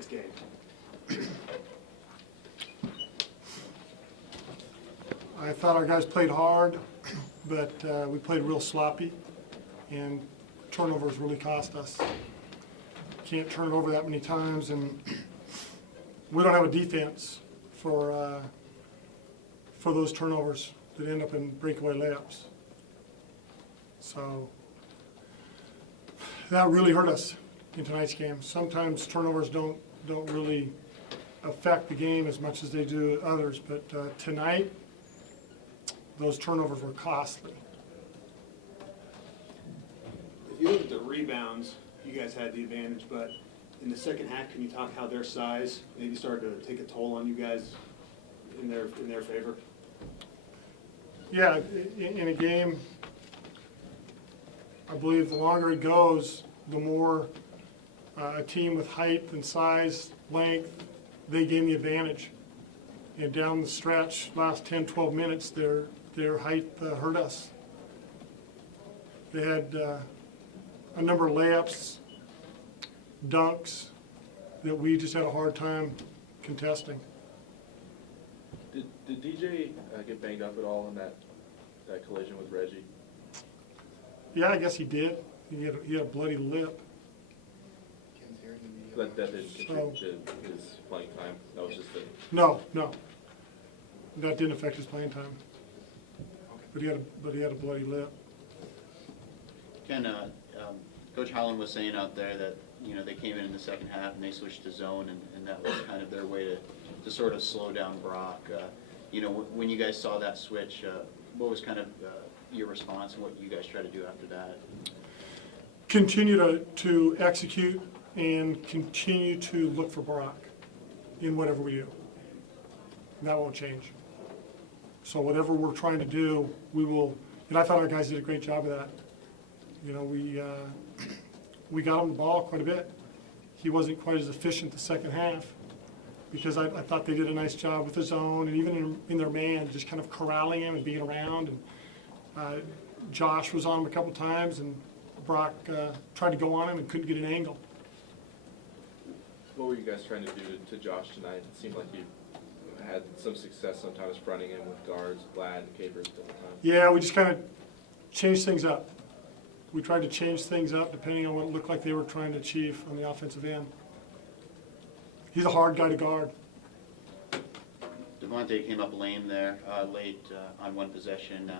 tonight's game? I thought our guys played hard, but we played real sloppy, and turnovers really cost us. Can't turn it over that many times, and we don't have a defense for those turnovers that end up in breakaway layups. So that really hurt us in tonight's game. Sometimes turnovers don't really affect the game as much as they do others, but tonight, those turnovers were costly. If you look at the rebounds, you guys had the advantage, but in the second half, can you talk how their size maybe started to take a toll on you guys in their favor? Yeah, in a game, I believe the longer it goes, the more a team with height and size, length, they gain the advantage. And down the stretch, last 10, 12 minutes, their height hurt us. They had a number of layups, dunks, that we just had a hard time contesting. Did DJ get banged up at all in that collision with Reggie? Yeah, I guess he did. He had a bloody lip. That didn't contribute to his playing time? That was just a... No. That didn't affect his playing time. But he had a bloody lip. Ken, Coach Holland was saying out there that, you know, they came in the second half and they switched to zone, and that was kind of their way to sort of slow down Brock. You know, when you guys saw that switch, what was kind of your response and what you guys tried to do after that? Continue to execute and continue to look for Brock in whatever we do. And that won't change. So whatever we're trying to do, we will, and I thought our guys did a great job of that. You know, we got him the ball quite a bit. He wasn't quite as efficient the second half because I thought they did a nice job with his own and even in their man, just kind of corralling him and being around. And Josh was on him a couple times, and Brock tried to go on him and couldn't get an angle. What were you guys trying to do to Josh tonight? It seemed like you had some success sometimes fronting him with guards, Glad and Capers at the time. Yeah, we just kind of changed things up. We tried to change things up depending on what it looked like they were trying to achieve on the offensive end. He's a hard guy to guard. Devontae came up lame there, late on one possession.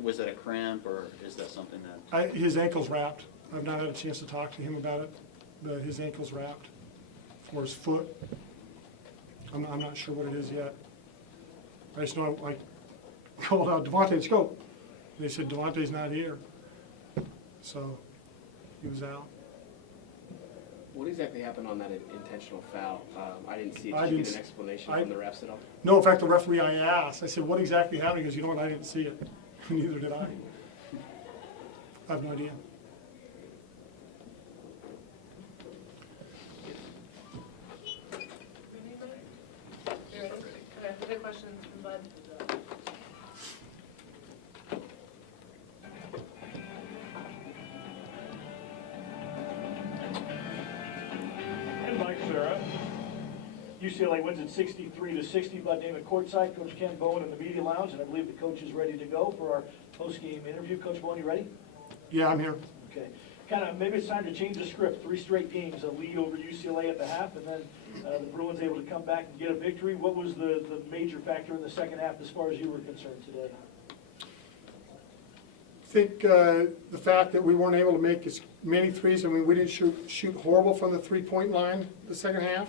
Was that a cramp, or is that something that... His ankle's wrapped. I've not had a chance to talk to him about it, but his ankle's wrapped. Or his foot. I'm not sure what it is yet. I just know I called out, Devontae, let's go. They said, Devontae's not here. So he was out. What exactly happened on that intentional foul? I didn't see it. I Did you didn't get an explanation from the refs at all? No, in fact, the referee, I asked. I said, what exactly happened? He goes, you know what, I didn't see it. Neither did I. I have no idea. You ready? Okay, good question from Bud. And Mike Farah. UCLA wins at 63-60. Bud Namath courtside. Coach Ken Bowen in the media lounge, and I believe the coach is ready to go for our post-game interview. Coach Bowen, you ready? Yeah, I'm here. Okay. Kind of maybe it's time to change the script. 3 straight games, a lead over UCLA at the half, and then the Bruins able to come back and get a victory. What was the major factor in the second half as far as you were concerned today? I think the fact that we weren't able to make as many threes. I mean, we didn't shoot horrible from the three-point line the second half,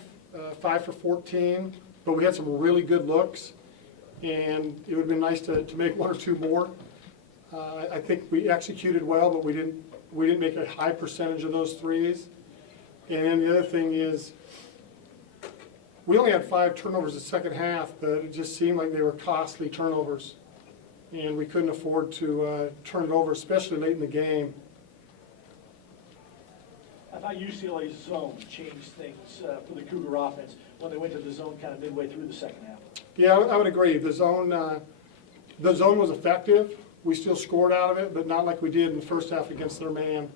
5 for 14, but we had some really good looks, and it would have been nice to make 1 or 2 more. I think we executed well, but we didn't make a high percentage of those threes. And then the other thing is, we only had 5 turnovers the second half, but it just seemed like they were costly turnovers. And we couldn't afford to turn it over, especially late in the game. I thought UCLA's zone changed things for the Cougar offense when they went to the zone kind of midway through the second half. Yeah, I would agree. The zone was effective. We still scored out of it, but not like we did in the first half against their man.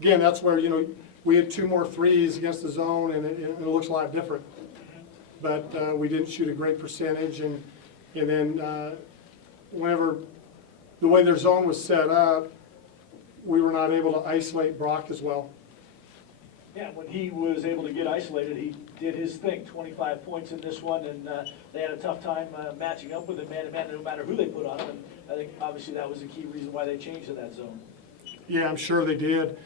Again, that's where, you know, we had 2 more threes against the zone, and it looks a lot different. But we didn't shoot a great percentage, and then whenever, the way their zone was set up, we were not able to isolate Brock as well. Yeah, when he was able to get isolated, he did his thing, 25 points in this one, and they had a tough time matching up with him man-to-man, no matter who they put on him, and I think obviously that was the key reason why they changed to that zone. Yeah, I'm sure they did,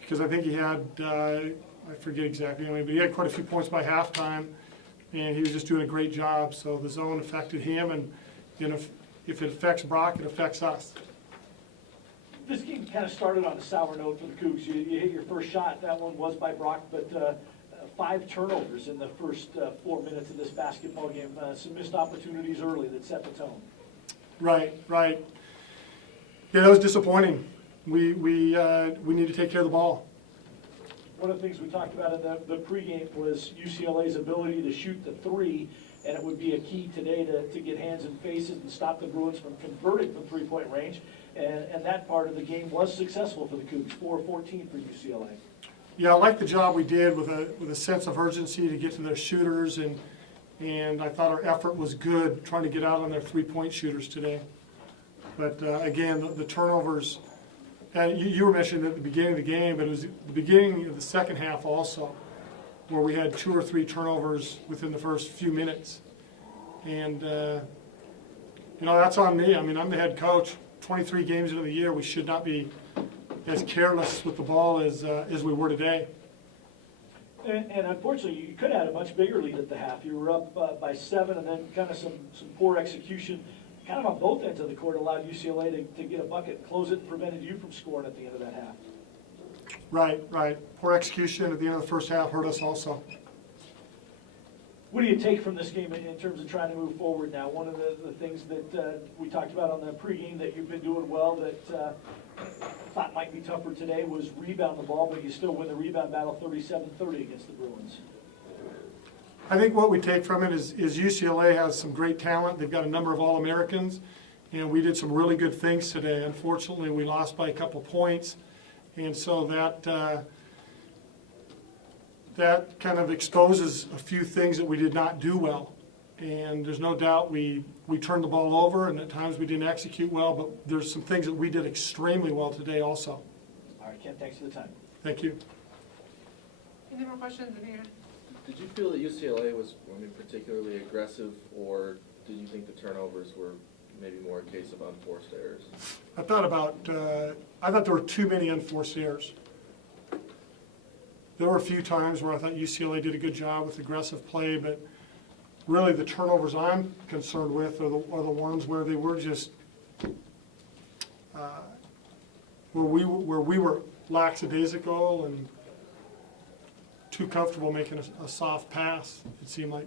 because I think he had, I forget exactly, but he had quite a few points by halftime, and he was just doing a great job, so the zone affected him, and if it affects Brock, it affects us. This game kind of started on a sour note for the Cougs. You hit your first shot, that one was by Brock, but 5 turnovers in the first 4 minutes of this basketball game. Some missed opportunities early that set the tone. Right. Yeah, that was disappointing. We need to take care of the ball. One of the things we talked about in the pregame was UCLA's ability to shoot the 3, and it would be a key today to get hands and faces and stop the Bruins from converting from 3-point range. And that part of the game was successful for the Cougs, 4-14 for UCLA. Yeah, I like the job we did with a sense of urgency to get to their shooters, and I thought our effort was good trying to get out on their 3-point shooters today. But again, the turnovers, and you were mentioning at the beginning of the game, but it was the beginning of the second half also, where we had 2 or 3 turnovers within the first few minutes. And, that's on me. I mean, I'm the head coach. 23 games into the year, we should not be as careless with the ball as we were today. And unfortunately, you could have had a much bigger lead at the half. You were up by 7, and then kind of some poor execution, kind of on both ends of the court, allowed UCLA to get a bucket, close it, and prevented you from scoring at the end of that half. Right. Poor execution at the end of the first half hurt us also. What do you take from this game in terms of trying to move forward now? One of the things that we talked about on the pregame that you've been doing well that thought might be tougher today was rebound the ball, but you still win the rebound battle 37-30 against the Bruins. I think what we take from it is UCLA has some great talent. They've got a number of All-Americans, and we did some really good things today. Unfortunately, we lost by a couple points, and so that kind of exposes a few things that we did not do well. And there's no doubt we turned the ball over, and at times we didn't execute well, but there's some things that we did extremely well today also. All right, Ken, thanks for the time. Thank you. Any more questions in here? Did you feel that UCLA was, particularly aggressive, or did you think the turnovers were maybe more a case of unforced errors? I thought there were too many unforced errors. There were a few times where I thought UCLA did a good job with aggressive play, but really the turnovers I'm concerned with are the ones where they were just where we were lackadaisical and too comfortable making a soft pass, it seemed like.